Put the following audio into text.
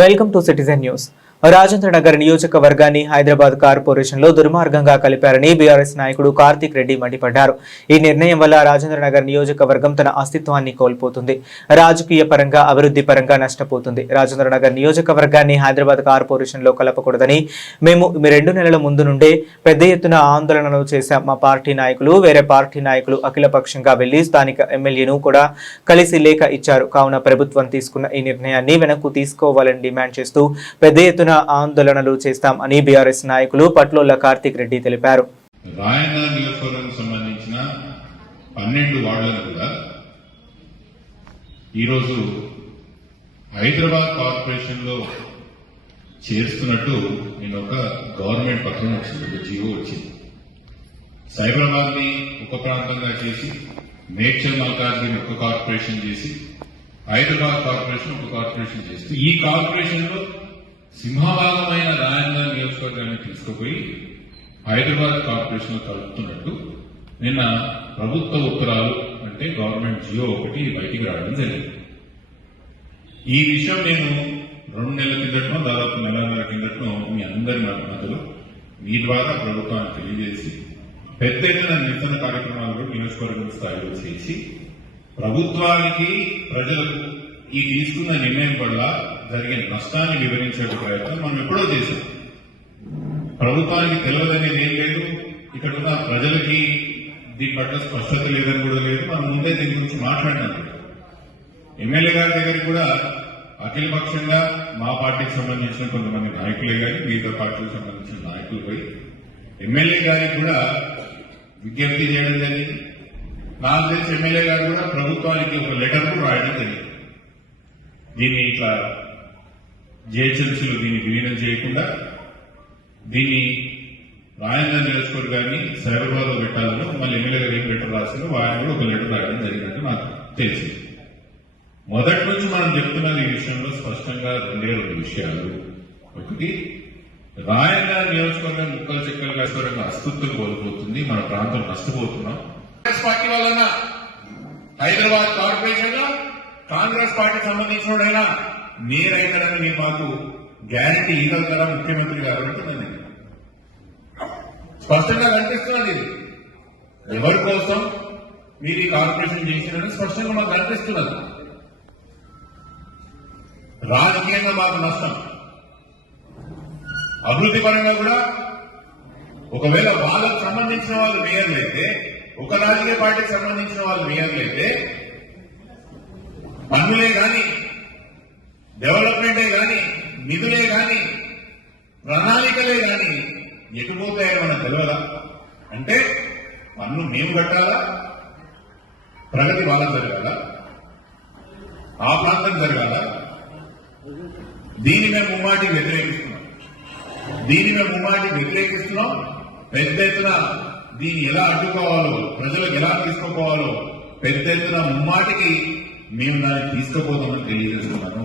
Welcome to citizen news. Rajendra Nagar నియోజకవర్గాన్ని హైదరాబాద్ కార్పొరేషన్లో దుర్మార్గంగా కలిపారని బీఆర్ఎస్ నాయకుడు కార్తిక్ రెడ్డి మండిపడ్డారు. ఈ నిర్ణయం వల్ల రాజేంద్ర నగర్ నియోజకవర్గం తన అస్తిత్వాన్ని కోల్పోతుంది, రాజకీయ పరంగా అభివృద్ధి పరంగా నష్టపోతుంది. రాజేంద్ర నగర్ నియోజకవర్గాన్ని హైదరాబాద్ కార్పొరేషన్లో కలపకూడదని మేము 2 నెలల ముందు నుండే పెద్ద ఎత్తున ఆందోళనలు చేశాం. మా పార్టీ నాయకులు, వేరే పార్టీ నాయకులు అఖిలపక్షంగా వెళ్లి స్థానిక ఎమ్మెల్యేను కూడా కలిసి లేఖ ఇచ్చారు. కావున ప్రభుత్వం తీసుకున్న ఈ నిర్ణయాన్ని వెనక్కు తీసుకోవాలని డిమాండ్ చేస్తూ పెద్ద ఎత్తున ఆందోళనలు చేస్తామని బీఆర్ఎస్ నాయకులు పట్లోల కార్తిక్ రెడ్డి తెలిపారు. రాయన్న నియోజకవర్గానికి సంబంధించిన 12 వార్డులను కూడా ఈరోజు హైదరాబాద్ కార్పొరేషన్ లో చేరుస్తున్నట్టు నేను ఒక గవర్నమెంట్ పత్రం వచ్చింది, ఒక జీవో వచ్చింది. సైబరాబాద్ ని ఒక ప్రాంతంగా చేసి, మేడ్చల్ మల్కాజ్గిరిని ఒక కార్పొరేషన్ చేసి, హైదరాబాద్ కార్పొరేషన్ ఒక కార్పొరేషన్ చేస్తూ ఈ కార్పొరేషన్ లో సింహభాగమైన రాయన్న నియోజకవర్గాన్ని తీసుకుపోయి హైదరాబాద్ కార్పొరేషన్ లో కలుపుతున్నట్టు నిన్న ప్రభుత్వ ఉత్తరాలు అంటే గవర్నమెంట్ జియో ఒకటి బయటికి రావడం జరిగింది. ఈ విషయం నేను 2 నెలల కిందటనో దాదాపు 1.5 నెలల కిందటనో మీ అందరి మద్దతులు మీ ద్వారా ప్రభుత్వానికి తెలియజేసి పెద్ద ఎత్తున నిరసన కార్యక్రమాలు నియోజకవర్గం స్థాయిలో చేసి ప్రభుత్వానికి, ప్రజలకు ఈ తీసుకున్న నిర్ణయం వల్ల జరిగిన నష్టాన్ని వివరించే ప్రయత్నం మనం ఎప్పుడో చేశాం. ప్రభుత్వానికి తెలియదనేది ఏం లేదు, ఇక్కడ ఉన్న ప్రజలకి దీని పట్ల స్పష్టత లేదని కూడా లేదు. మనం ముందే దీని గురించి మాట్లాడినాం. ఎమ్మెల్యే గారి దగ్గరికి కూడా అఖిలపక్షంగా మా పార్టీకి సంబంధించిన కొంతమంది నాయకులే కానీ మిగతా పార్టీకి సంబంధించిన నాయకులు పోయి ఎమ్మెల్యే గారికి కూడా విజ్ఞప్తి చేయడం జరిగింది. నాకు తెలిసి ఎమ్మెల్యే గారు కూడా ప్రభుత్వానికి ఒక లెటర్ కూడా రాయడం జరిగింది. దీన్ని ఇట్లా జిహెచ్ఎంసీలో దీన్ని విలీనం చేయకుండా దీన్ని రాయన్న నియోజకవర్గాన్ని సైబరాబాద్ లో పెట్టాలని మళ్ళీ ఎమ్మెల్యే గారు ఏం లెటర్ రాశారో ఆయన కూడా ఒక లెటర్ రాయడం జరిగినట్టు నాకు తెలిసింది. మొదటి నుంచి మనం చెప్తున్నది ఈ విషయంలో స్పష్టంగా 2 విషయాలు. ఒకటి, రాయన్న నియోజకవర్గం ముక్కలు చెక్కలుగా అస్తిత్వం కోల్పోతుంది, మన ప్రాంతం నష్టపోతున్నాం. కాంగ్రెస్ పార్టీ వలన హైదరాబాద్ కార్పొరేషన్ లో కాంగ్రెస్ పార్టీకి సంబంధించినోడైనా మీరైనారని మీరు మాకు గ్యారంటీ ఇవ్వగలరా ముఖ్యమంత్రి గారు అంటున్నది. స్పష్టంగా కనిపిస్తున్నది. ఇది ఎవరి కోసం మీరు ఈ కార్పొరేషన్ చేసినని స్పష్టంగా మాకు కనిపిస్తున్నది. రాజకీయంగా మాకు నష్టం, అభివృద్ధి పరంగా కూడా. ఒకవేళ వాళ్ళకు సంబంధించిన వాళ్ళు మేయర్లైతే, ఒక రాజకీయ పార్టీకి సంబంధించిన వాళ్ళు మేయర్లైతే పన్నులే గాని, డెవలప్మెంటే గాని, నిధులే గాని, ప్రణాళికలే గాని ఎటుపోతాయని మనకు తెలియదా? అంటే పన్ను మేము కట్టాలా, ప్రగతి వాళ్ళకు జరగాల, ఆ ప్రాంతం జరగాల. దీన్ని మేము ముమ్మాటికి వ్యతిరేకిస్తున్నాం. పెద్ద ఎత్తున దీన్ని ఎలా అడ్డుకోవాలో, ప్రజలకు ఎలా తీసుకుపోవాలో పెద్ద ఎత్తున ముమ్మాటికి మేము దాన్ని తీసుకుపోతామని తెలియజేస్తున్నాను.